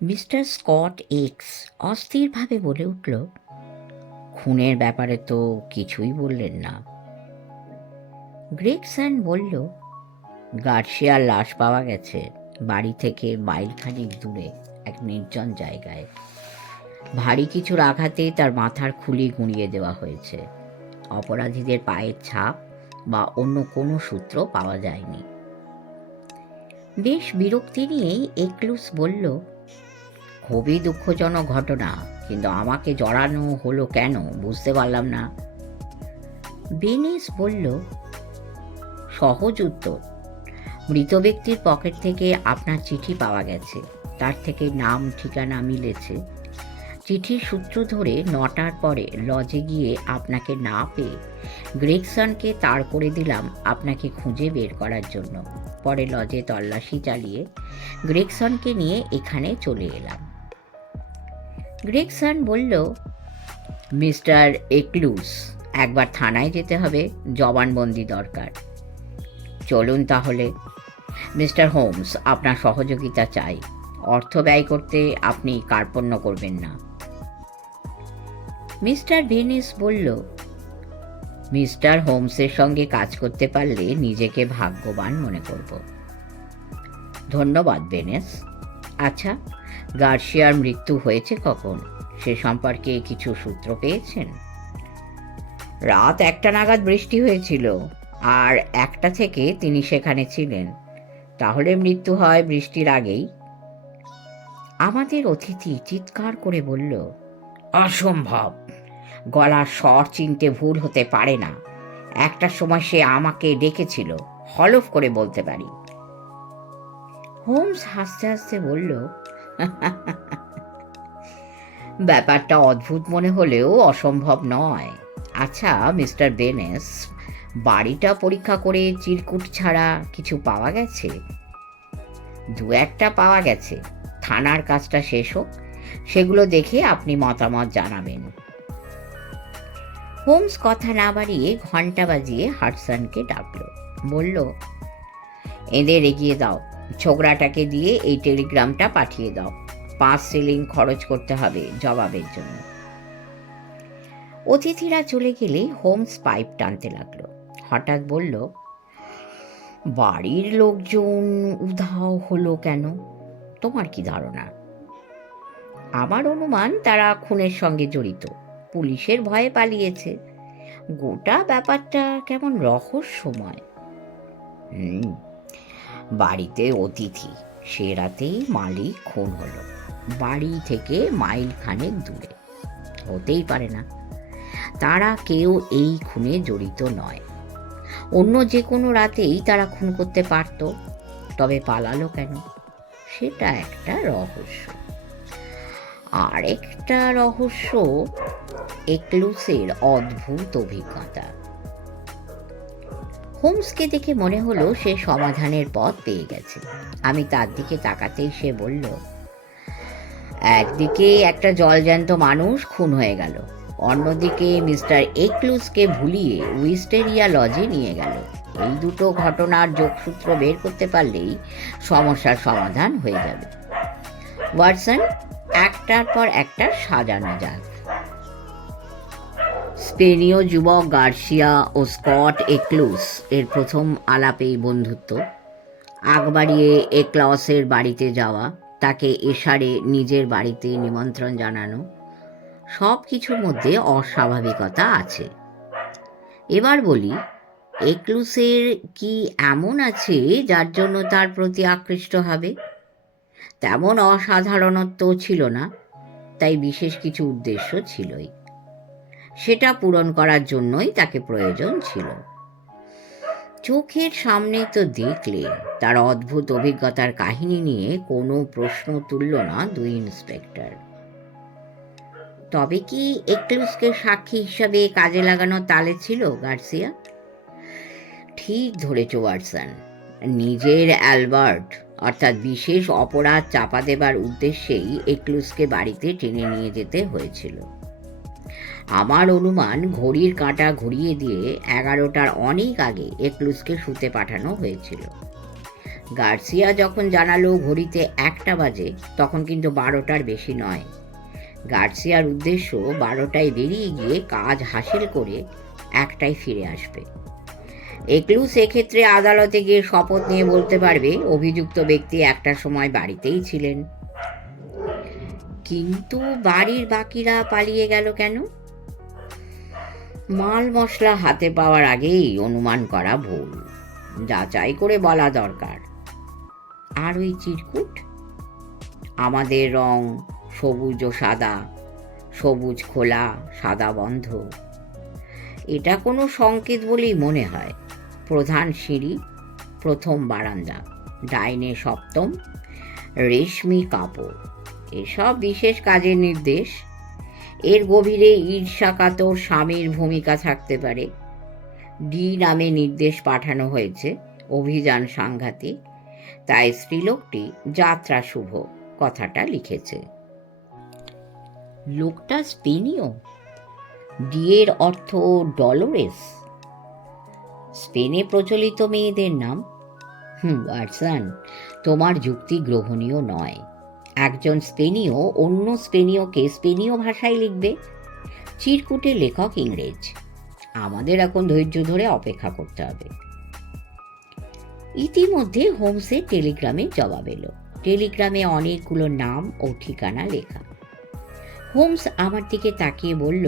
Mister Scott x অস্থিরভাবে বলে উঠল, খুনের ব্যাপারে তো কিছুই বললেন না। গ্রেগসন বলল, গার্সিয়ার লাশ পাওয়া গেছে বাড়ি থেকে মাইলখানেক দূরে এক নির্জন জায়গায়। ভারী কিছুর আঘাতে তার মাথার খুলি গুঁড়িয়ে দেওয়া হয়েছে। অপরাধীদের পায়ের ছাপ বা অন্য কোনো সূত্র পাওয়া যায়নি। বেশ বিরক্তি নিয়েই এক্লুস বলল, খুবই দুঃখজনক ঘটনা, কিন্তু আমাকে জড়ানো হলো কেন বুঝতে পারলাম না। বেনিস বলল, সহজ উত্তর। মৃত ব্যক্তির পকেট থেকে আপনার চিঠি পাওয়া গেছে, তার থেকে নাম ঠিকানা মিলেছে। চিঠির সূত্র ধরে 9টার পরে লজে গিয়ে আপনাকে না পেয়ে গ্রেগসনকে তাড় করে দিলাম আপনাকে খুঁজে বের করার জন্য। পরে লজে তল্লাশি চালিয়ে গ্রেগসনকে নিয়ে এখানে চলে এলাম। গ্রেগসন বলল, মিস্টার এক্লুস, একবার থানায় যেতে হবে, জবানবন্দি দরকার। চলুন তাহলে। মিস্টার হোমস, আপনার সহযোগিতা চাই। অর্থ ব্যয় করতে আপনি কার্পণ্য করবেন না। মিস্টার বেনিস বলল, মিস্টার হোমসের সঙ্গে কাজ করতে পারলে নিজেকে ভাগ্যবান মনে করব। ধন্যবাদ বেনেস। আচ্ছা, গার্সিয়ার মৃত্যু হয়েছে কখন, সে সম্পর্কে কিছু সূত্র পেয়েছেন? রাত 1টা নাগাদ বৃষ্টি হয়েছিল, আর 1টা থেকে তিনি সেখানে ছিলেন। তাহলে মৃত্যু হয় বৃষ্টির আগেই। আমাদের অতিথি চিৎকার করে বলল, অসম্ভব, গলার স্বর চিনতে ভুল হতে পারে না। 1টার সময় সে আমাকে ডেকেছিল, হলফ করে বলতে পারি। হোমস হাসতে হাসতে বলল, ব্যাপারটা অদ্ভুত মনে হলেও অসম্ভব নয়। আচ্ছা মিস্টার বেনেস, বাড়িটা পরীক্ষা করে চিরকুট ছাড়া কিছু পাওয়া গেছে? 2-1টা পাওয়া গেছে। থানার কাজটা শেষ হোক, সেগুলো দেখে আপনি মতামত জানাবেন। হোমস কথা না বাড়িয়ে ঘন্টা বাজিয়ে হাডসনকে ডাকল। বলল, এদের এগিয়ে দাও, ছোকরাটাকে দিয়ে এই টেলিগ্রামটা পাঠিয়ে দাও। 5 শিলিং খরচ করতে হবে জবাবের জন্য। অতিথিরা চলে গেলে হোমস পাইপ টানতে লাগলো। হঠাৎ বলল, বাড়ির লোকজন উধাও হলো কেন? তোমার কি ধারণা? আমার অনুমান তারা খুনের সঙ্গে জড়িত, পুলিশের ভয়ে পালিয়েছে। গোটা ব্যাপারটা কেমন রহস্যময়। বাড়িতে অতিথি, সে রাতেই মালিক খুন হলো, বাড়ি থেকে মাইল খানেক দূরে। হতেই পারে না, তারা কেউ এই খুনে জড়িত নয়। অন্য যে কোনো রাতেই তারা খুন করতে পারত, তবে পালালো কেন? সেটা একটা রহস্য। আরেকটা রহস্য এক্লুসের অদ্ভুত অভিজ্ঞতা। হোমসকে দেখে মনে হলো সে সমাধানের পথ পেয়ে গেছে। আমি তার দিকে তাকাতেই সে বলল, একদিকে একটা জলজ্যান্ত মানুষ খুন হয়ে গেল, অন্যদিকে মিস্টার এক্লুসকে ভুলিয়ে উইস্টেরিয়া লজে নিয়ে গেল। এই দুটো ঘটনার যোগসূত্র বের করতে পারলেই সমস্যার সমাধান হয়ে যাবে। ওয়াটসন, একটার পর একটা সাজানো যাক। স্পেনীয় যুবক গার্সিয়া ও স্কট এক্লুস এর প্রথম আলাপেই বন্ধুত্ব। আগ বাড়িয়ে এক্লসের বাড়িতে যাওয়া, তাকে এশারে নিজের বাড়িতে নিমন্ত্রণ জানানো, সব কিছুর মধ্যে অস্বাভাবিকতা আছে। এবার বলি, এক্লুসের কি এমন আছে যার জন্য তার প্রতি আকৃষ্ট হবে? তেমন অসাধারণত্ব ছিল না, তাই বিশেষ কিছু উদ্দেশ্য ছিলই। সেটা পূরণ করার জন্যই তাকে প্রয়োজন ছিল। চোখের সামনে তো দেখলে তার অদ্ভুত অভিজ্ঞতার কাহিনী নিয়ে কোনো প্রশ্ন তুলল না 2 ইন্সপেক্টর। তবে কি এক্লুসকে সাক্ষী হিসাবে কাজে লাগানোর তালে ছিল গার্সিয়া? ঠিক ধরেছ ওয়াটসন, নিজের অ্যালবার্ট অর্থাৎ বিশেষ অপরাধ চাপা দেবার উদ্দেশ্যেই এক্লুসকে বাড়িতে টেনে নিয়ে যেতে হয়েছিল। আমার অনুমান ঘড়ির কাঁটা ঘুরিয়ে দিয়ে 11টার অনেক আগে এক্লুসকে শুতে পাঠানো হয়েছিল। গার্সিয়া যখন জানালো ঘড়িতে 1টা বাজে, তখন কিন্তু 12টার বেশি নয়। গার্সিয়ার উদ্দেশ্য 12টায় বেরিয়ে গিয়ে কাজ হাসিল করে 1টায় ফিরে আসবে। একলু সেক্ষেত্রে আদালতে গিয়ে শপথ নিয়ে বলতে পারবে অভিযুক্ত ব্যক্তি 1টার সময় বাড়িতেই ছিলেন। কিন্তু বাড়ির বাকিরা পালিয়ে গেল কেন? মাল মশলা হাতে পাওয়ার আগেই অনুমান করা ভুল, যাচাই করে বলা দরকার। আর ওই চিরকুট, আমাদের রং সবুজ ও সাদা, সবুজ খোলা, সাদা বন্ধ, এটা কোনো সংকেত বলেই মনে হয়। প্রধান সিঁড়ি, প্রথম বারান্দা, ডাইনে 7ম, রেশমি কাপড়, এসব বিশেষ কাজের নির্দেশ। এর গভীরে ঈর্ষাকাতর স্বামীর ভূমিকা থাকতে পারে। ডি নামে নির্দেশ পাঠানো হয়েছে, অভিযান সাংঘাতিক, তাই স্ত্রীলোকটি যাত্রা শুভ কথাটা লিখেছে। লোকটা স্পেনীয়, ডি এর অর্থ ডলোরেস, স্পেনে প্রচলিত মেয়েদের নাম। ওয়াটসন, তোমার যুক্তি গ্রহণীয় নয়। একজন স্পেনীয় অন্য স্পেনীয়কে স্পেনীয় ভাষায় লিখবে। চিরকুটের লেখক ইংরেজ। আমাদের এখন ধৈর্য ধরে অপেক্ষা করতে হবে। ইতিমধ্যে হোমসের টেলিগ্রামের জবাব এলো। টেলিগ্রামে অনেকগুলো নাম ও ঠিকানা লেখা। হোমস আমার দিকে তাকিয়ে বলল,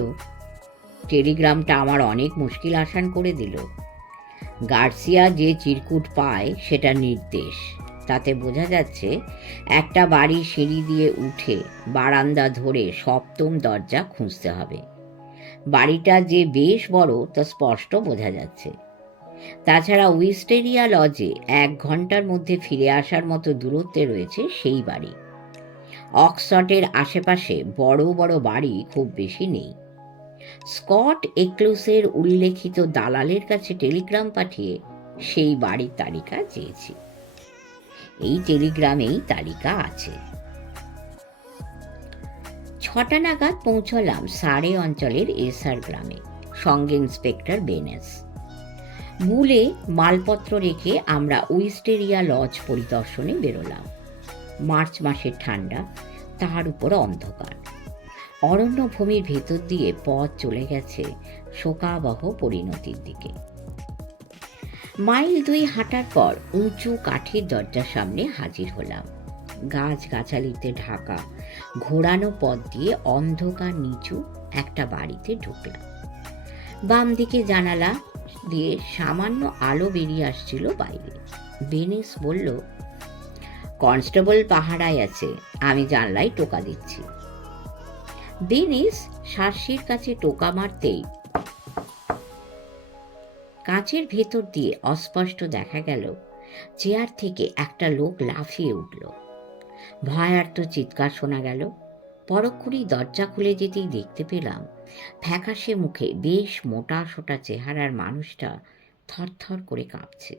টেলিগ্রামটা আমার অনেক মুশকিল আসান করে দিল। গার্সিয়া যে চিরকুট পায় সেটা নির্দেশ। তাতে বোঝা যাচ্ছে একটা বাড়ির সিঁড়ি দিয়ে উঠে বারান্দা ধরে 7ম দরজা খুঁজতে হবে। বাড়িটা যে বেশ বড় তা স্পষ্ট বোঝা যাচ্ছে। তাছাড়া উইস্টেরিয়া লজে 1 ঘন্টার মধ্যে ফিরে আসার মতো দূরত্বে রয়েছে সেই বাড়ি। অক্সফোর্ডের আশেপাশে বড় বড় বাড়ি খুব বেশি নেই। স্কট এক্লুসের উল্লেখিত দালালের কাছে টেলিগ্রাম পাঠিয়ে সেই বাড়ির তালিকা চেয়েছি। এই টেলিগ্রামেই তালিকা আছে। 6টা নাগাদ পৌঁছলাম সারে অঞ্চলের এসআর গ্রামে, সঙ্গে ইন্সপেক্টর বেনেস। মূলে মালপত্র রেখে আমরা উইস্টেরিয়া লজ পরিদর্শনে বেরোলাম। মার্চ মাসের ঠান্ডা, তার উপর অন্ধকার। অরণ্যভূমির ভেতর দিয়ে পথ চলে গেছে শোকাবহ পরিণতির দিকে। মাইল 2 হাঁটার পর উঁচু কাঠের দরজার সামনে হাজির হলাম। গাছগাছালিতে ঢাকা ঘোরানো পথ দিয়ে অন্ধকার নিচু একটা বাড়িতে ঢুকলাম। বাম দিকে জানালা দিয়ে সামান্য আলো বেরিয়ে আসছিল বাইরে। বেনেস বলল, কনস্টেবল পাহারায় আছে, আমি জানলায় টোকা দিচ্ছি। বেনেস শার্সির কাছে টোকা মারতেই কাঁচের ভেতর দিয়ে অস্পষ্ট দেখা গেল চেয়ার থেকে একটা লোক লাফিয়ে উঠল। ভয়ার্ত চিৎকার শোনা গেল। পরক্ষণেই দরজা খুলে যেতেই দেখতে পেলাম ফ্যাকাশে মুখে বেশ মোটা সোটা চেহারার মানুষটা থরথর করে কাঁপছে।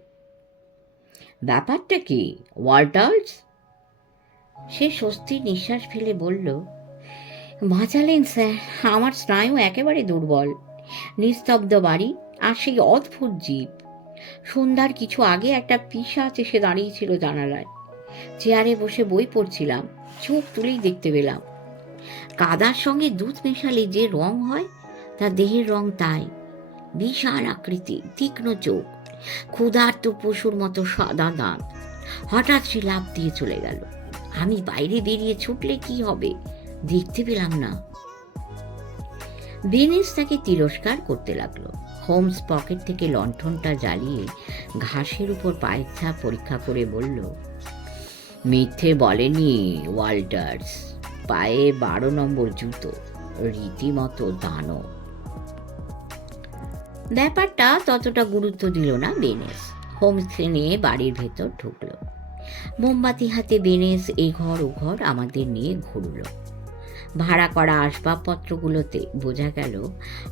ব্যাপারটা কি ওয়াল্টার্স? সে স্বস্তির নিঃশ্বাস ফেলে বলল, বাঁচালেন স্যার, আমার স্নায়ু একেবারে দুর্বল। নিস্তব্ধ বাড়ি আর সেই অদ্ভুত জীব। সন্ধ্যার কিছু আগে একটা পিশাচ এসে দাঁড়িয়েছিল জানালায়। চেয়ারে বসে বই পড়ছিলাম, চোখ তুলেই দেখতে পেলাম কাদার সঙ্গে দুধ মেশালে যে রং হয় তার দেহের রং তাই। বিশাল আকৃতি, তীক্ষ্ণ চোখ, ক্ষুধার্ত পশুর মতো সাদা দাঁত। হঠাৎ সে লাফ দিয়ে চলে গেল। আমি বাইরে বেরিয়ে ছুটলে কি হবে দেখতে পেলাম না। বেনেস তাকে তিরস্কার করতে লাগলো। হোমস পকেট থেকে লণ্ঠনটা জ্বালিয়ে ঘাসের উপর পায়ের ছাপ পরীক্ষা করে বলল, মিথ্যে বলেনি ওয়াল্টার্স, পায়ে 12 নম্বর জুতো, রীতিমতো দানব। ব্যাপারটা ততটা গুরুত্ব দিল না বেনেস। হোমসকে নিয়ে বাড়ির ভেতর ঢুকলো। মোমবাতি হাতে বেনেস এই ঘর ও ঘর আমাদের নিয়ে ঘুরল। ভাড়া করা আসবাবপত্রগুলোতে বোঝা গেল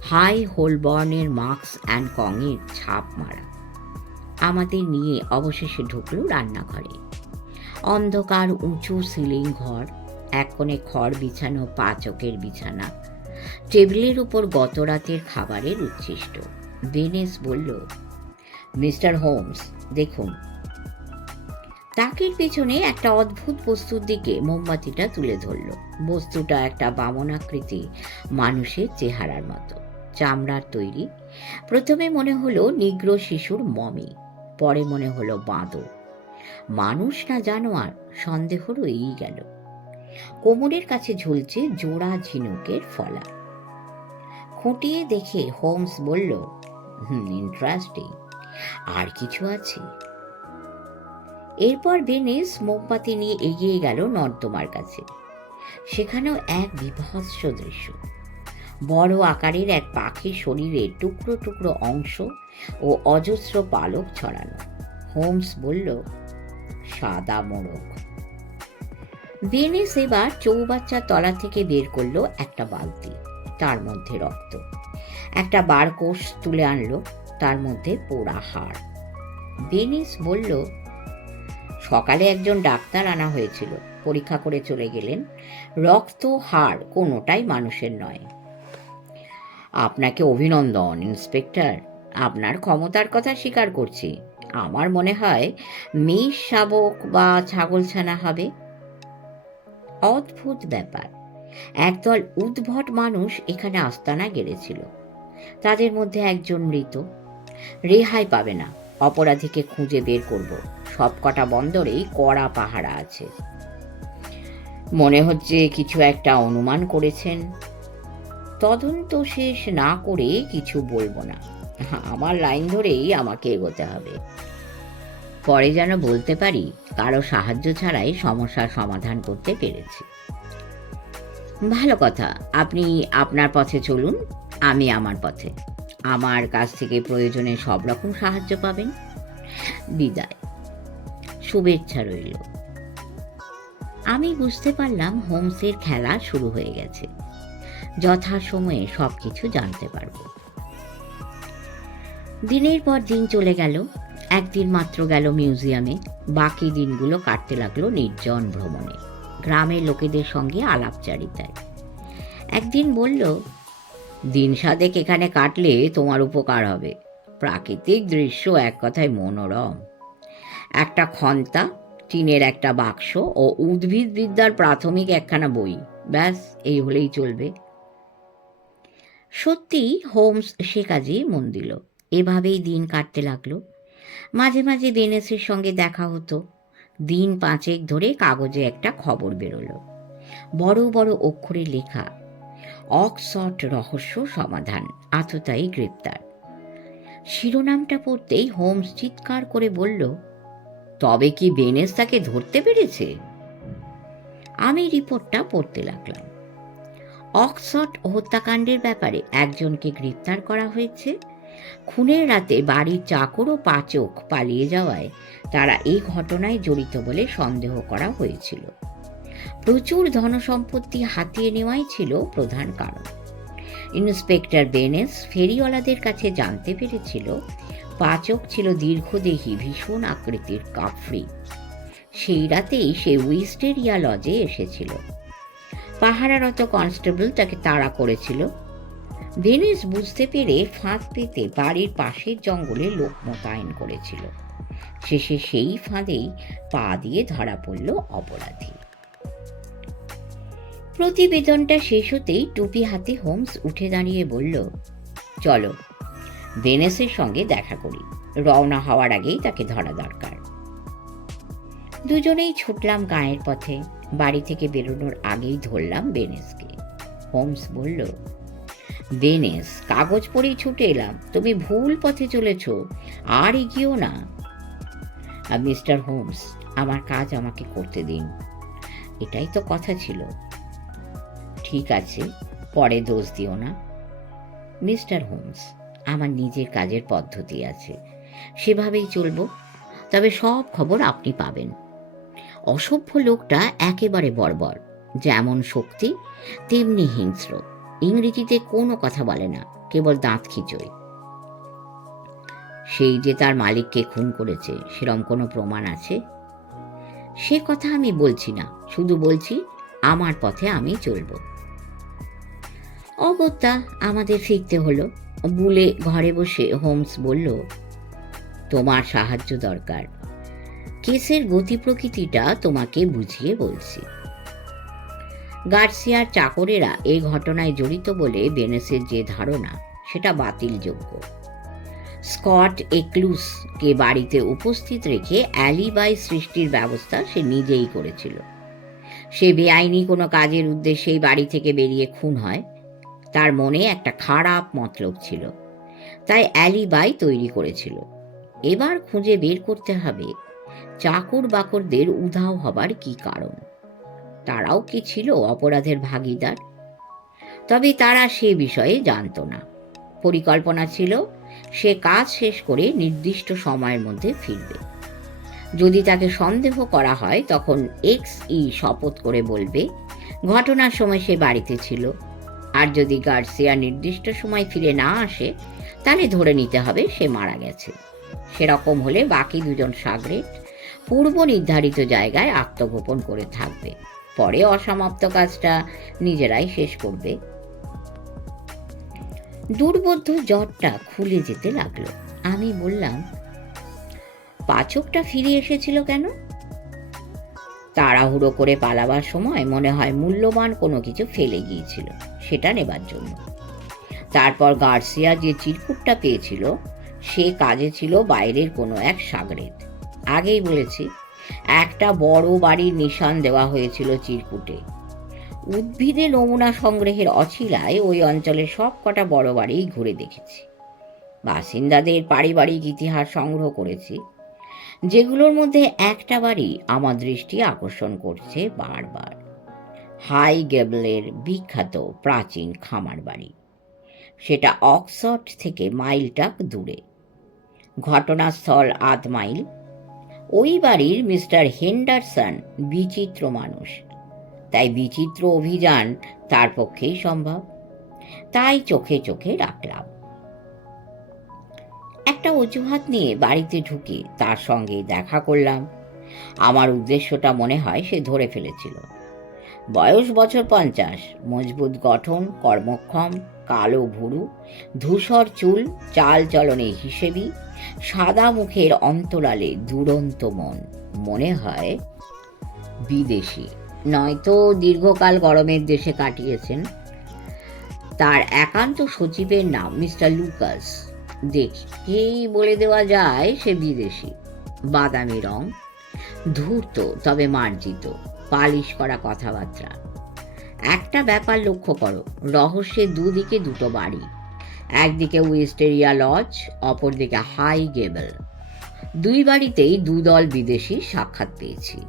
হাই হোলবর্নের মার্কস অ্যান্ড কংয়ের ছাপ মারা। আমাদের নিয়ে অবশেষে ঢুকলো রান্নাঘরে। অন্ধকার উঁচু সিলিং ঘর, এক কোণে খড় বিছানো 5 চকের বিছানা, টেবিলের উপর গত রাতের খাবারের উচ্ছিষ্ট। বেনেস বলল, মিস্টার হোমস দেখুন। তাকের পেছনে একটা অদ্ভুত বস্তুর দিকে মোমবাতিটা তুলে ধরল। বস্তুটা একটা বামনাকৃতি মানুষের চেহারার মতো, চামড়ার তৈরি। প্রথমে মনে হলো নিগ্রো শিশুর মমি, পরে মনে হলো বাঁদর। মানুষ না জানোয়ার সন্দেহ রয়েই গেল। কোমরের কাছে ঝুলছে জোড়া ঝিনুকের ফলা। খুঁটিয়ে দেখে হোমস বলল, ইন্টারেস্টিং। আর কিছু আছে? এরপর ভেনিস মোমবাতি নিয়ে এগিয়ে গেল নর্দমার কাছে। সেখানেও এক বিভৎস দৃশ্য। বড় আকারের এক পাখির শরীরে টুকরো টুকরো অংশ ও অজস্র পালক ছড়ানো। হোমস বলল, সাদা মোরগ। ভেনিস এবার চৌবাচ্চার তলা থেকে বের করলো একটা বালতি, তার মধ্যে রক্ত। একটা বারকোষ তুলে আনলো, তার মধ্যে পোড়া হাড়। ভেনিস বলল, সকালে একজন ডাক্তার আনা হয়েছিল, পরীক্ষা করে চলে গেলেন। রক্ত, হাড় কোনোটাই মানুষের নয়। আপনাকে অভিনন্দন ইন্সপেক্টর, আপনার ক্ষমতার কথা স্বীকার করছি। আমার মনে হয় মেষ শাবক বা ছাগলছানা হবে। অদ্ভুত ব্যাপার, একদল উদ্ভট মানুষ এখানে আস্তানা গেড়েছিল। তাদের মধ্যে একজন মৃত। রেহাই পাবে না, অপরাধীকে খুঁজে বের করব। সবকটা বন্দরেই কড়া পাহারা আছে। মনে হচ্ছে কিছু একটা অনুমান করেছেন। তদন্ত শেষ না করে কিছু বলবো না। আমার লাইন ধরেই আমাকে এগোতে হবে। পরে যেন বলতে পারি কারো সাহায্য ছাড়াই সমস্যার সমাধান করতে পেরেছি। ভালো কথা, আপনি আপনার পথে চলুন, আমি আমার পথে। আমার কাছ থেকে প্রয়োজনে সব রকম সাহায্য পাবেন। বিদায়। শুভেচ্ছা রইল। আমি বুঝতে পারলাম হোমসের খেলা শুরু হয়ে গেছে। যথাসময়ে সবকিছু জানতে পারব। দিনের পর দিন চলে গেল। একদিন মাত্র গেল মিউজিয়ামে। বাকি দিনগুলো কাটতে লাগলো নির্জন ভ্রমণে, গ্রামের লোকেদের সঙ্গে আলাপচারিতায়। একদিন বলল, দিন সাদেক এখানে কাটলে তোমার উপকার হবে। প্রাকৃতিক দৃশ্য এক কথায় মনোরম। একটা খন্তা, টিনের একটা বাক্স ও উদ্ভিদবিদ্যার প্রাথমিক একখানা বই, ব্যাস এই হলেই চলবে। সত্যি হোমস সে কাজেই মন দিল। এভাবেই দিন কাটতে লাগলো। মাঝে মাঝে ভেনিসের সঙ্গে দেখা হতো। দিন 5 ধরে কাগজে একটা খবর বেরোলো, বড় বড় অক্ষরে লেখা, অক্সফোর্ড রহস্য সমাধান, আততায়ী গ্রেপ্তার। শিরোনামটা পড়তেই হোমস চিৎকার করে বলল, তবে কি ভেনিস তাকে ধরতে পেরেছে? আমি রিপোর্টটা পড়তে লাগলাম। অক্সফোর্ড হত্যাকাণ্ডের ব্যাপারে একজনকে গ্রেপ্তার করা হয়েছে। খুনের রাতে বাড়ির চাকর ও পাচক পালিয়ে যাওয়ায় তারা এই ঘটনায় জড়িত বলে সন্দেহ করা হয়েছিল। প্রচুর ধনসম্পত্তি হাতিয়ে নেওয়াই ছিল প্রধান কারণ। ইন্সপেক্টর ভেনিস ফেরিওয়ালাদের কাছে জানতে পেরেছিল পাচক ছিল দীর্ঘদেহী ভীষণ আকৃতির কাফরি। সেই রাতেই সে উইস্টেরিয়া লজে এসেছিল। পাহারারত কনস্টেবল তাকে তাড়া করেছিল। ভেনিস বুঝতে পেরে ফাঁদ পেতে বাড়ির পাশের জঙ্গলে লোক মোতায়েন করেছিল। শেষে সেই ফাঁদেই পা দিয়ে ধরা পড়ল অপরাধী। প্রতিবেদনটা শেষ হতেই টুপি হাতে হোমস উঠে দাঁড়িয়ে বলল, চলো ভেনিসের সঙ্গে দেখা করি। রওনা হওয়ার আগেই তাকে ধরা দরকার। দুজনেই ছুটলাম গাঁয়ের পথে। বাড়ি থেকে বেরোনোর আগেই ধরলাম ভেনিসকে। হোমস বলল, ভেনিস, কাগজ পড়েই ছুটে এলাম, তুমি ভুল পথে চলেছ, আর এগিয়েও না। মিস্টার হোমস, আমার কাজ আমাকে করতে দিন। এটাই তো কথা ছিল। ঠিক আছে, পরে দোষ দিও না। মিস্টার হোমস, আমার নিজের কাজের পদ্ধতি আছে, সেভাবেই চলব। তবে সব খবর আপনি পাবেন। অসভ্য লোকটা একেবারে বর্বর, যেমন শক্তি তেমনি হিংস্র। ইংরেজিতে কোনো কথা বলে না, কেবল দাঁত খিচোয়। সেই যে তার মালিককে খুন করেছে, সেরম কোনো প্রমাণ আছে? সে কথা আমি বলছি না, শুধু বলছি আমার পথে আমি চলব। অগত্যা আমাদের ফিরতে হলো। বুলে ঘরে বসে হোমস বলল, তোমার সাহায্য দরকার। কেসের গতি প্রকৃতিটা তোমাকে বুঝিয়ে বলছি। গার্সিয়ার চাকরেরা এই ঘটনায় জড়িত বলে বেনেসের যে ধারণা সেটা বাতিলযোগ্য। স্কট এক্লুসকে বাড়িতে উপস্থিত রেখে অ্যালিবাই সৃষ্টির ব্যবস্থা সে নিজেই করেছিল। সে বেআইনি কোনো কাজের উদ্দেশ্যেই বাড়ি থেকে বেরিয়ে খুন হয়। তার মনে একটা খারাপ মতলব ছিল, তাই অ্যালিবাই তৈরি করেছিল। এবার খুঁজে বের করতে হবে চাকর বাকরদের উধাও হবার কি কারণ। তারাও কি ছিল অপরাধের ভাগীদার? তবে তারা সে বিষয়ে জানত না। পরিকল্পনা ছিল সে কাজ শেষ করে নির্দিষ্ট সময়ের মধ্যে ফিরবে। যদি তাকে সন্দেহ করা হয় তখন শপথ করে বলবে ঘটনার সময় সে বাড়িতে ছিল। আর যদি গার্সিয়া নির্দিষ্ট সময় ফিরে না আসে তাহলে ধরে নিতে হবে সে মারা গেছে। সেরকম হলে বাকি দুজন সাগরেদ পূর্ব নির্ধারিত জায়গায় আত্মগোপন করে থাকবে, পরে অসমাপ্ত কাজটা নিজেরাই শেষ করবে। দুর্বোধ্য জটটা খুলে যেতে লাগলো। আমি বললাম, পাচকটা ফিরে এসেছিল কেন? তাড়াহুড়ো করে পালাবার সময় মনে হয় মূল্যবান কোনো কিছু ফেলে গিয়েছিল, সেটা নেবার জন্য। তারপর গার্সিয়া যে চিরকুটটা পেয়েছিল সে কাজে ছিল বাইরের কোনো এক সাগরেদ। আগেই বলেছি, একটা বড় বাড়ির নিশান দেওয়া হয়েছিল চিরকুটে। উদ্ভিদে নমুনা সংগ্রহের অছিলায় ওই অঞ্চলের সব কটা বড় বাড়ি ঘুরে দেখেছি। বাসিন্দাদের পারিবারিক ইতিহাস সংগ্রহ করেছি, যেগুলোর মধ্যে একটা বাড়ি আমার দৃষ্টি আকর্ষণ করছে বারবার। হাই গেবলের বিখ্যাত প্রাচীন খামার বাড়ি। সেটা অক্সফোর্ড থেকে মাইলটাক দূরে, ঘটনাস্থল ৮ মাইল। ওই বাড়ির মিস্টার হেন্ডারসন বিচিত্র মানুষ, তাই বিচিত্র অভিযান তার পক্ষেই সম্ভব। তাই চোখে চোখে রাখলাম। একটা অজুহাত নিয়ে বাড়িতে ঢুকে তার সঙ্গে দেখা করলাম। আমার উদ্দেশ্যটা মনে হয় সে ধরে ফেলেছিল। বয়স বছর ৫০, মজবুত গঠন, কর্মক্ষম, কালো ভুরু, ধূসর চুল, চাল চলনে হিসেবি, সাদা মুখের অন্তরালে দুরন্ত মন। মনে হয় বিদেশি, নয়তো দীর্ঘকাল গরমের দেশে কাটিয়েছেন। তার একান্ত সচিবের নাম মিস্টার লুকাস। দেখেই বলে দেওয়া যায় সে বিদেশি। বাদামি রং, ধূর্ত তবে মার্জিত, পালিশ করা কথাবার্তা। একটা ব্যাপার লক্ষ্য করো, রহস্যের দুদিকে দুটো বাড়ি, একদিকে উইস্টেরিয়া লজ, অপরদিকে হাই গেবল। দুই বাড়িতেই দুদল বিদেশি সাক্ষাৎ পেয়েছি।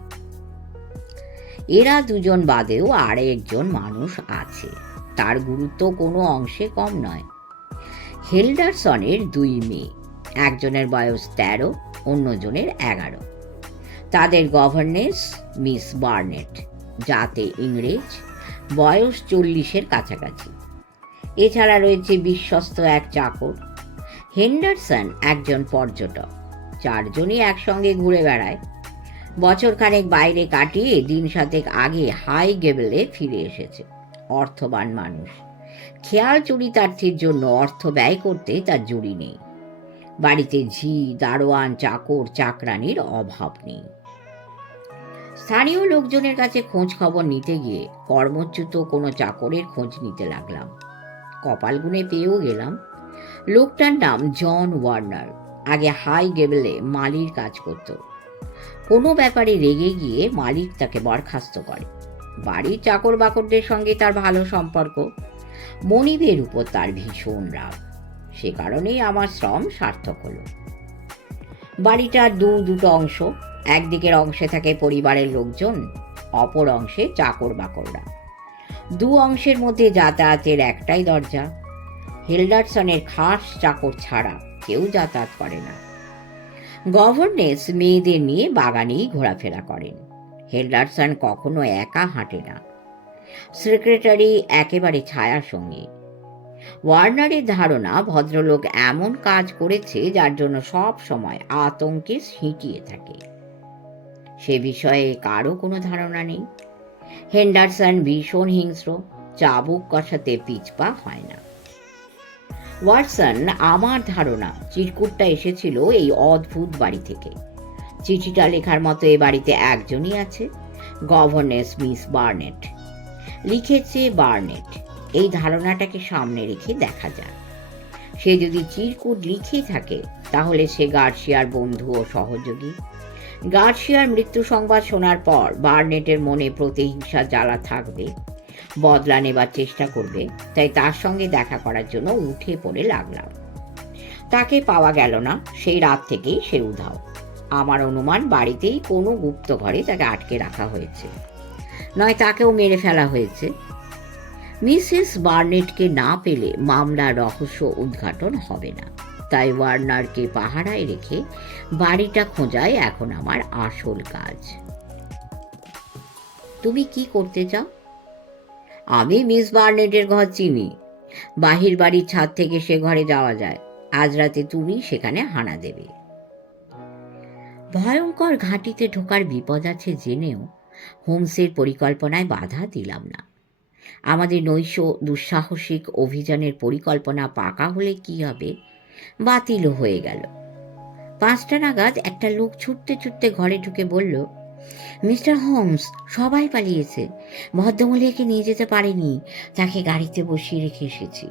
এরা দুজন বাদেও আর একজন মানুষ আছে, তার গুরুত্ব কোনো অংশে কম নয়। হেন্ডারসনের 2 মেয়ে, একজনের বয়স 13, অন্যজনের 11। তাদের গভর্নেস মিস বার্নেট, জাতে ইংরেজ, বয়স 40-এর কাছাকাছি। এছাড়া রয়েছে বিশ্বস্ত এক চাকর। হেন্ডারসন একজন পর্যটক। 4 জনই একসঙ্গে ঘুরে বেড়ায়। বছরখানেক বাইরে কাটিয়ে দিন 7 আগে হাই গেবলে ফিরে এসেছে। অর্থবান মানুষ, খেয়াল চরিতার্থের জন্য অর্থ ব্যয় করতে তার জুড়ি নেই। বাড়িতে ঝি, দারোয়ান, চাকর, চাকরানির অভাব নেই। স্থানীয় লোকজনের কাছে খোঁজ খবর নিতে গিয়ে কর্মচ্যুত কোনো চাকরের খোঁজ নিতে লাগলাম। কপাল গুনে পেয়েও গেলাম। লোকটার নাম জন ওয়ার্নার। আগে হাই গেবলে মালির কাজ করত। কোনো ব্যাপারে রেগে গিয়ে মালিক তাকে বরখাস্ত করে। বাড়ির চাকর বাকরদের সঙ্গে তার ভালো সম্পর্ক, মনিবের উপর তার ভীষণ রাগ। সে কারণেই আমার শ্রম সার্থক হলো। বাড়িটার দুটো অংশ। একদিকের অংশে থাকে পরিবারের লোকজন, অপর অংশে চাকর বাকররা। 2 অংশের মধ্যে যাতায়াতের একটাই দরজা। হেন্ডারসনের খাস চাকর ছাড়া কেউ যাতায়াত করে না। গভর্নেস মেয়েদের নিয়ে বাগানেই ঘোরাফেরা করেন। হেন্ডারসন কখনো একা হাঁটে না। সেক্রেটারি একেবারে ছায়া সঙ্গী। ওয়ার্নারের ধারণা ভদ্রলোক এমন কাজ করেছে যার জন্য সব সময় আতঙ্কে সিঁটিয়ে থাকে। সে বিষয়ে কারো কোনো ধারণা নেই। হেন্ডারসন ভীষণ হিংস্র, চাবুক কষাতে পিছপা হয় না। ওয়াটসন, আমার ধারণা চিরকুটটা এসেছিল এই অদ্ভুত বাড়ি থেকে। চিঠিটা লেখার মতো এ বাড়িতে একজনই আছে, গভর্নেস মিস বার্নেট। লিখেছে বার্নেট, এই ধারণাটাকে সামনে রেখে দেখা যায়। সে যদি চিরকুট লিখেই থাকে তাহলে সে গার্সিয়ার বন্ধু ও সহযোগী। গার্সিয়ার মৃত্যু সংবাদ শোনার পর বার্নেটের মনে প্রতিহিংসা জ্বালা থাকবে, বদলা নেবার চেষ্টা করবে। তাই তার সঙ্গে দেখা করার জন্য উঠে পড়ে লাগলাম। তাকে পাওয়া গেল না, সেই রাত থেকেই সে উধাও। আমার অনুমান বাড়িতেই কোনো গুপ্ত ঘরে তাকে আটকে রাখা হয়েছে, নয় তাকেও মেরে ফেলা হয়েছে। মিসেস বার্নেটকে না পেলে মামলার রহস্য উদ্ঘাটন হবে না, তাই ওয়ার্নারকে পাহারায় রেখে বাড়িটা খোঁজাই এখন আমার আসল কাজ। তুমি কি করতে চাও? আমি মিস বার্নেটের ঘর চিনি। বাহির বাড়ির ছাদ থেকে সে ঘরে যাওয়া যায়। আজ রাতে তুমি সেখানে হানা দেবে। ভয়ঙ্কর ঘাঁটিতে ঢোকার বিপদ আছে জেনেও হোমসের পরিকল্পনায় বাধা দিলাম না। আমাদের নৈশ দুঃসাহসিক অভিযানের পরিকল্পনা পাকা হলে কি হবে, বাতিলও হয়ে গেল। 5টা নাগাদ একটা লোক ছুটতে ছুটতে ঘরে ঢুকে বলল, মিস্টার হোমস, সবাই পালিয়েছে। ভদ্রমহিলাকে নিয়ে যেতে পারেনি, তাকে গাড়িতে বসিয়ে রেখে এসেছি।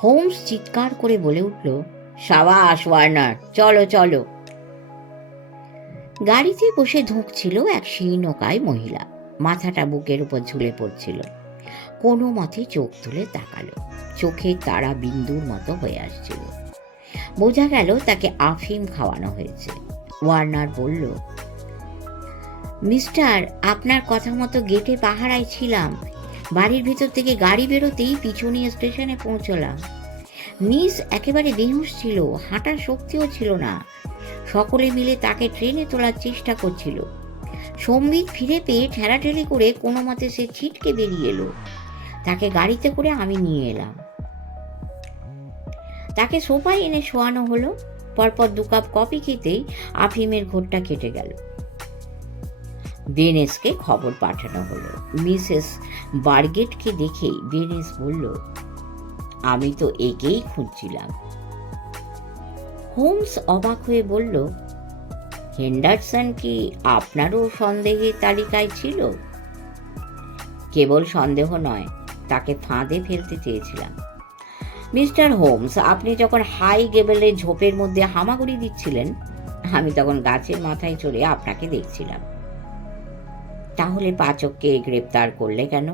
হোমস চিৎকার করে বলে উঠল, সাবাস ওয়ার্নার, চলো চলো। গাড়িতে বসে ধুঁকছিল এক শীর্ণকায় মহিলা। মাথাটা বুকের উপর ঝুলে পড়ছিল। কোনো মতে চোখ তুলে তাকালো। চোখে তারা বিন্দুর মতো হয়ে আসছিল। বোঝা গেল তাকে আফিম খাওয়ানো হয়েছে। ওয়ার্নার বলল, মিস্টার, আপনার কথা মতো গেটে পাহারায় ছিলাম। বাড়ির ভিতর থেকে গাড়ি বেরোতেই পিছু নিয়ে স্টেশনে পৌঁছলাম। মিস একেবারে বেহুশ ছিল, হাঁটার শক্তিও ছিল না। সকলে মিলে তাকে ট্রেনে তোলার চেষ্টা করছিল। সম্বিত ফিরে পেয়ে ঠেলাঠেলি করে কোনো মতে সে ছিটকে বেরিয়ে এলো। তাকে গাড়িতে করে আমি নিয়ে এলাম। তাকে সোফায় এনে শোয়ানো হলো। পরপর 2 কাপ কফি খেতেই আফিমের ঘোরটা কেটে গেল। বেনেসকে খবর পাঠানো হলো। মিসেস বার্গেটকে দেখেই বেনেস বলল, আমি তো একেই খুঁজছিলাম। হোমস অবাক হয়ে বলল, হেন্ডারসন কি আপনারও সন্দেহের তালিকায় ছিল? কেবল সন্দেহ নয়, তাকে ফাঁদে ফেলতে চেয়েছিলাম। মিস্টার হোমস, আপনি যখন হাই গেবেলের ঝোপের মধ্যে হামাগুড়ি দিচ্ছিলেন, আমি তখন গাছের মাথায় চড়ে আপনাকে দেখছিলাম। তাহলে পাচককে গ্রেপ্তার করলে কেন?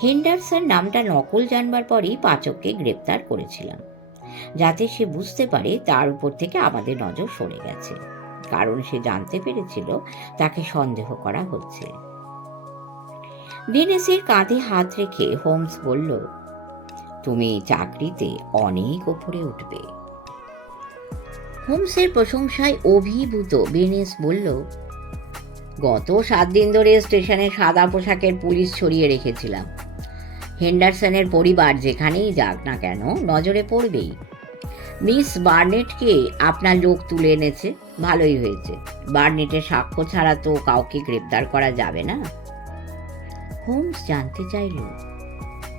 হেন্ডারসন নামটা নকল জানবার পরই পাচককে গ্রেপ্তার করেছিলাম, যাতে সে বুঝতে পারে তার উপর থেকে আমাদের নজর সরে গেছে। কারণ সে জানতে পেরেছিল তাকে সন্দেহ করা হচ্ছে। বেনেসের কাঁধে হাত রেখে হোমস বলল, তুমি চাকরিতে অনেক ওপরে উঠবে। হোমসের প্রশংসায় অভিভূত বেনেস বলল, গত 7 দিন ধরে স্টেশনে সাদা পোশাকের পুলিশ ছড়িয়ে রেখেছিলাম। হেন্ডারসনের পরিবার যেখানেই যাক না কেন নজরে পড়বেই। মিস বার্নেটকে আপনার লোক তুলে এনেছে, ভালোই হয়েছে। বার্নেটের সাক্ষ্য ছাড়া তো কাউকে গ্রেপ্তার করা যাবে না। হোমস জানতে চাইল,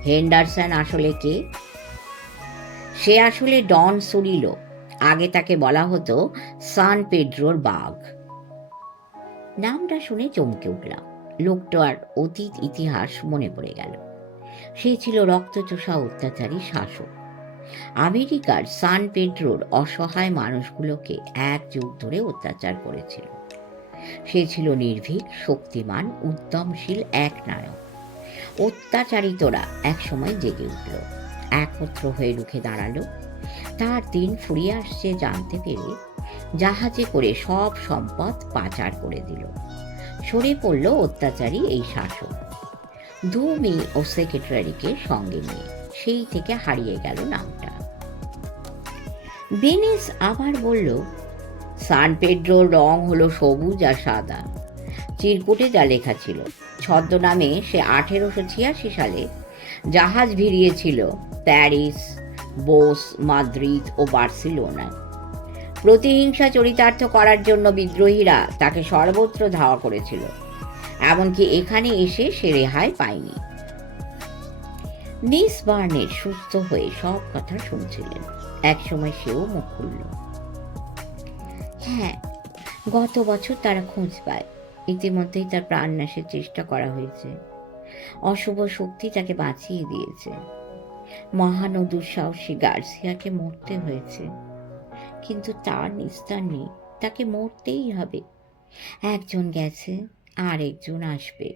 হেন্ডারসন আসলে কে? সে আসলে ডন সুরিলো। আগে তাকে বলা হতো সান পেড্রোর বাঘ। নামটা শুনে চমকে উঠলাম। লোকটার অতীত ইতিহাস মনে পড়ে গেল। সে ছিল রক্তচোষা অত্যাচারী শাসক। আমেরিকার সান পেড্রোর অসহায় মানুষগুলোকে 1 যুগ ধরে অত্যাচার করেছিল। সে ছিল নির্ভীক, শক্তিমান, উদ্যমশীল এক নায়ক। অত্যাচারিতরা একসময় জেগে উঠল, একত্র হয়ে রুখে দাঁড়ালো। তার দিন ফুরিয়ে আসছে জানতে পেরে জাহাজে করে সব সম্পদ পাচার করে দিল। সরে পড়ল অত্যাচারী এই শাসক। 2 মেয়ে ও সেক্রেটারিকে সঙ্গে নিয়ে সেই থেকে হারিয়ে গেল নামটা। বেনেস আবার বলল, সান পেড্রোর রং হলো সবুজ আর সাদা। চিরকুটে যা লেখা ছিল, ছদ্মনামে সে 1886 সালে জাহাজ ভিড়িয়েছিল প্যারিস, বোস, মাদ্রিদ ও বার্সিলোনায়। প্রতিহিংসা চরিতার্থ করার জন্য বিদ্রোহীরা তাকে সর্বত্র ধাওয়া করেছিল। এমনকি এখানে এসে সে রেহাই পায়নি। মিস বার্নেট সুস্থ হয়ে সব কথা শুনছিলেন। একসময় সেও মুখ খুলল। হ্যাঁ, গত বছর তারা খোঁজ পায়। ইতিমধ্যেই তার প্রাণনাশের চেষ্টা করা হয়েছে। অশুভ শক্তি তাকে বাঁচিয়ে দিয়েছে। মহান ও দুঃসাহসী গার্সিয়াকে মরতে হয়েছে, কিন্তু তার নিস্তার নেই। তাকে মরতেই হবে। একজন গেছে, আর একজন আসবে।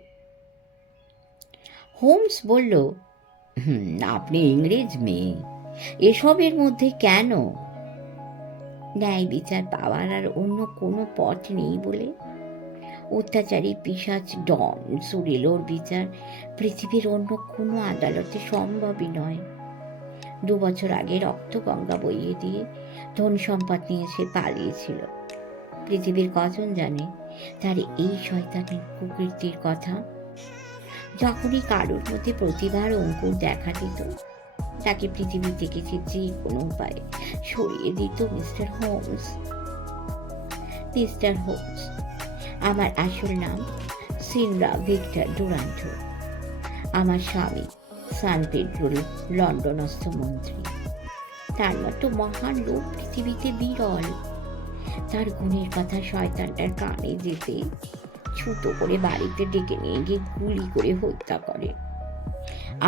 হোমস বলল, আপনি ইংরেজ মেয়ে, এসবের মধ্যে কেন? ন্যায় বিচার পাওয়ার আর অন্য কোনো পথ নেই বলে। অত্যাচারী পিশাচ ডন সুরিলোর বিচার পৃথিবীর অন্য কোনো আদালতে সম্ভবই নয়। 2 বছর আগে রক্ত গঙ্গা বইয়ে দিয়ে ধন সম্পদ নিয়ে সে পালিয়েছিল। পৃথিবীর কজন জানে তার এই শয়তানের কুকীর্তির কথা? যখনই কারোর মধ্যে প্রতিভার অঙ্কুর দেখা দিত, তাকে পৃথিবী থেকে যে কোনো উপায়ে সরিয়ে দিত মিস্টার হোমস। মিস্টার হোমস, আমার আসল নাম সিনরা ভিক্টর ডুরান্টো। আমার স্বামী সান পেড্রোর লন্ডনস্থ মন্ত্রী। তার মতো মহান লোক পৃথিবীতে বিরল। তার গুণের কথা শয়তানটার কানে যেতে ছুতো করে বাড়িতে ডেকে নিয়ে গিয়ে গুলি করে হত্যা করে।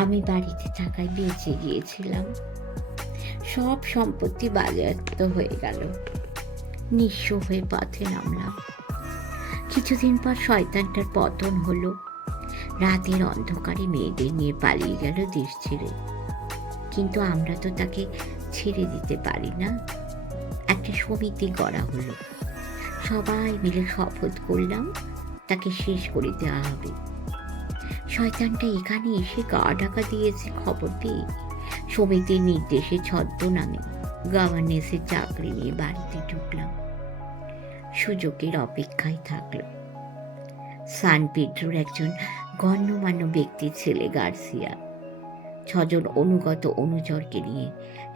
আমি বাড়িতে থাকায় বেঁচে গিয়েছিলাম। সব সম্পত্তি বাজেয়াপ্ত হয়ে গেল। নিঃস্ব হয়ে পথে নামলাম। কিছুদিন পর শয়তানটার পতন হলো। রাতের অন্ধকারে মেয়েদের নিয়ে পালিয়ে গেল দেশ ছেড়ে। কিন্তু আমরা তো তাকে ছেড়ে দিতে পারি না। একটা সমিতি গড়া হলো। সবাই মিলে শপথ করলাম তাকে শেষ করে দেওয়া হবে। শয়তানটা এখানে এসে গা ঢাকা দিয়েছে খবর পেয়ে সমিতির নির্দেশে ছদ্মনামে গভর্নেন্সের চাকরি নিয়ে বাড়িতে ঢুকলাম। সুযোগের অপেক্ষায় থাকলো। সান পেড্রোর একজন গণ্যমান্য ব্যক্তির ছেলে গার্সিয়া 6 জন অনুগত অনুচরকে নিয়ে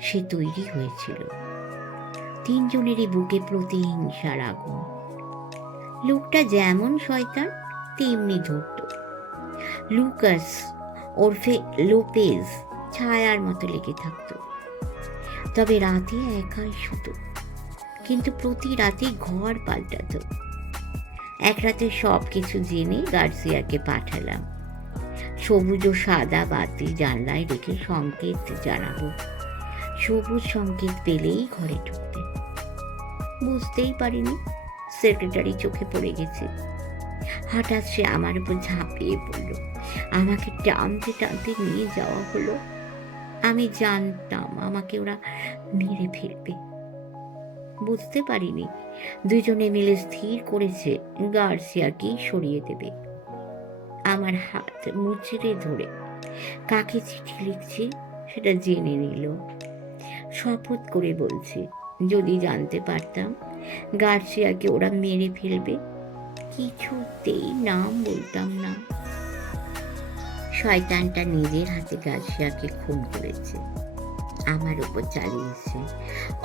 সে তৈরি হয়েছিল। 3 জনেরই বুকে প্রতিহিংসার আগুন। লোকটা যেমন শয়তান তেমনি ধূর্ত। লুকাস ওরফে লোপেজ ছায়ার মতো লেগে থাকত। তবে রাতে একাই শুতো, কিন্তু প্রতি রাতে ঘর পাল্টাতো। এক রাতে সব কিছু জেনে গার্সিয়াকে পাঠালাম। সবুজ ও সাদা বাতি জানলায় রেখে সংকেত জানাবো। সবুজ সংকেত পেলেই ঘরে ঢুকবে। বুঝতেই পারিনি সেক্রেটারি চোখে পড়ে গেছে। হঠাৎ সে আমার উপর ঝাঁপিয়ে পড়ল। আমাকে টানতে টানতে নিয়ে যাওয়া হলো। আমি জানতাম আমাকে ওরা মেরে ফেলবে। বুঝতে পারিনি দুজনে মিলে স্থির করেছে গার্সিয়াকেই সরিয়ে দেবে। আমার হাত মুচড়ে ধরে কাকে চিঠি লিখছে সেটা জেনে নিল। শপথ করে বলছে, যদি জানতে পারতাম গার্সিয়াকে ওরা মেরে ফেলবে, কিছুতেই নাম বলতাম না। শয়তানটা নিজের হাতে গার্সিয়াকে খুন করেছে। আমার উপর চালিয়েছে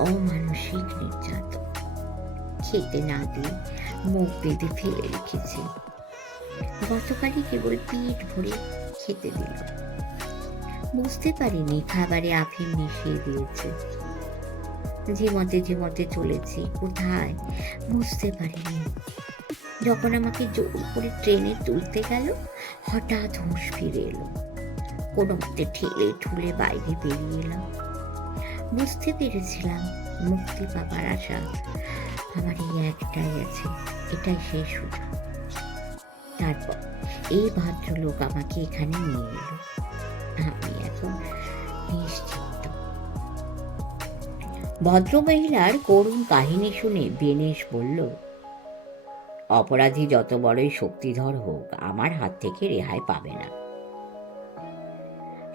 অমানসিক নির্যাতন। খেতে না দিয়ে মুখ বেঁধে ফেলে রেখেছে। গতকালই কেবল পেট ভরে খেতে দিল। বুঝতে পারিনি খাবারে আফিম মিশিয়ে দিয়েছে। ঝিমতে ঝিমতে চলেছি কোথায় বুঝতে পারিনি। যখন আমাকে জোর করে ট্রেনে তুলতে গেল, হঠাৎ হুঁশ ফিরে এলো। কোনো মতে ঠেলে ঠুলে বাইরে বেরিয়ে এলাম। বুঝতে পেরেছিলাম মুক্তি পাবার আশা আমার এই একটাই আছে, এটাই শেষ সুযোগ। তারপর এই ভদ্রলোক আমাকে এখানে নিয়ে এলো। আমি এখন নিশ্চিন্ত। ভদ্রমহিলার করুণ কাহিনী শুনে বেনেশ বলল, অপরাধী যত বড়ই শক্তিধর হোক, আমার হাত থেকে রেহাই পাবে না।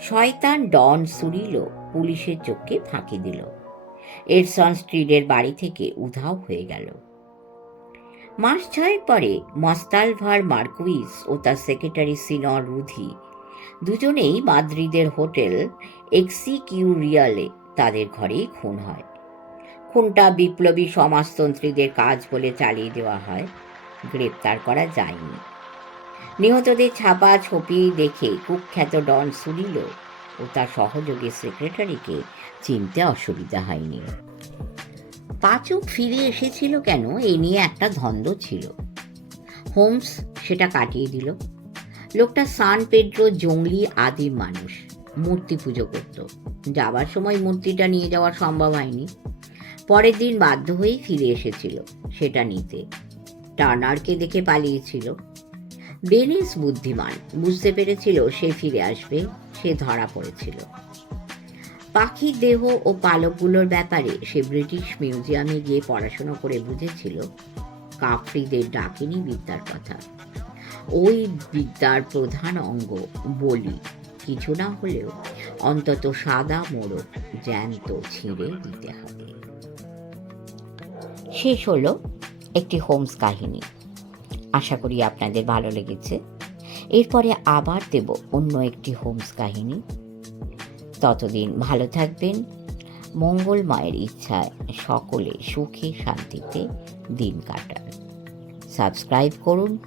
শয়তান ডন সুরিলো পুলিশের চোখকে ফাঁকি দিল। এডসন স্ট্রিটের বাড়ি থেকে উধাও হয়ে গেল। মাস 6 পরে মস্তালভার মার্কুইস ও তার সেক্রেটারি সিনর রুধি দুজনেই মাদ্রিদের হোটেল এক্সিকিউরিয়ালে তাদের ঘরেই খুন হয়। খুনটা বিপ্লবী সমাজতন্ত্রীদের কাজ বলে চালিয়ে দেওয়া হয়। গ্রেপ্তার করা যায়নি। নিহতদের ছাপা ছবি দেখে কুখ্যাত ডন সুরিলো ও তার সহযোগী সেক্রেটারিকে চিনতে অসুবিধা হয়নি। পাচক ফিরে এসেছিল কেন এই নিয়ে একটা দ্বন্দ্ব ছিল। হোমস সেটা কাটিয়ে দিল। লোকটা সান পেড্রো জঙ্গলি আদিম মানুষ, মূর্তি পুজো করত। যাবার সময় মূর্তিটা নিয়ে যাওয়া সম্ভব হয়নি। পরের দিন বাধ্য হয়েই ফিরে এসেছিল সেটা নিতে। টার্নারকে দেখে পালিয়েছিল। বেনিস বুদ্ধিমান, বুঝতে পেরেছিল সে ফিরে আসবে। সে ধরা পড়েছিল। পাখির দেহ ও পালকগুলোর ব্যাপারে সে ব্রিটিশ মিউজিয়ামে গিয়ে পড়াশোনা করে বুঝেছিল কাফরিদের ডাকিনী বিদ্যার কথা। ওই বিদ্যার প্রধান অঙ্গ বলি, কিছু না হলেও অন্তত সাদা মোড়ক জ্যান্ত ছিঁড়ে দিতে হবে। শেষ হলো একটি হোমস কাহিনী। আশা করি আপনাদের ভালো লেগেছে। এরপরে আবার দেব অন্য একটি হোমস কাহিনী। ততদিন ভালো থাকবেন। মঙ্গলময়ের ইচ্ছায় সকলে সুখে শান্তিতে দিন কাটান। সাবস্ক্রাইব করুন,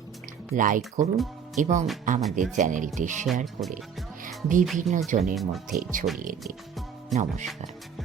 লাইক করুন এবং আমাদের চ্যানেলটি শেয়ার করে বিভিন্ন জনের মধ্যে ছড়িয়ে দিন। নমস্কার।